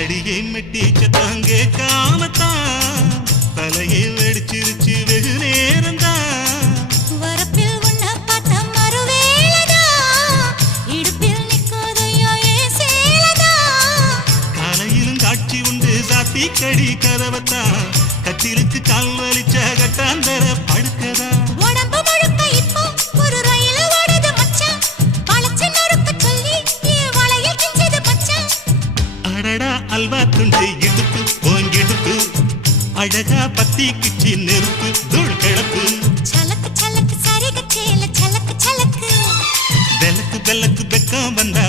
அடியை மெட்டி சத்தம் கேட்காமத்தான் தலையை வெடிச்சிருச்சு வெகு நேரம்தான். வரப்பில் உன்னை பார்த்த மறுவேளைதான் இடுப்பில் நிற்காதையா ஏன் சேலதான். காலையிலும் காட்சி உண்டு சாத்தி கடி கதவத்தான் கட்டிலுக்கு கால் வலிச்ச கட்டாந்தர படுக்கதா. உடம்பு முழுக்க இப்போ ஒரு ரயில் ஓடுது மச்சான். வளைச்சு நொறுக்க சொல்லி என் வளையல் கிஞ்சது மச்சான். அடடா அல்வா துண்டு இடுப்பு போங்கிடுப்பு அழகா பத்தி கிச்சி நெருப்பு தூள் கிளப்பு. சலக்கு சலக்கு சரிக சேல சலக்கு சலக்கு வெலக்கு வெலக்கு வெக்கம் வந்தா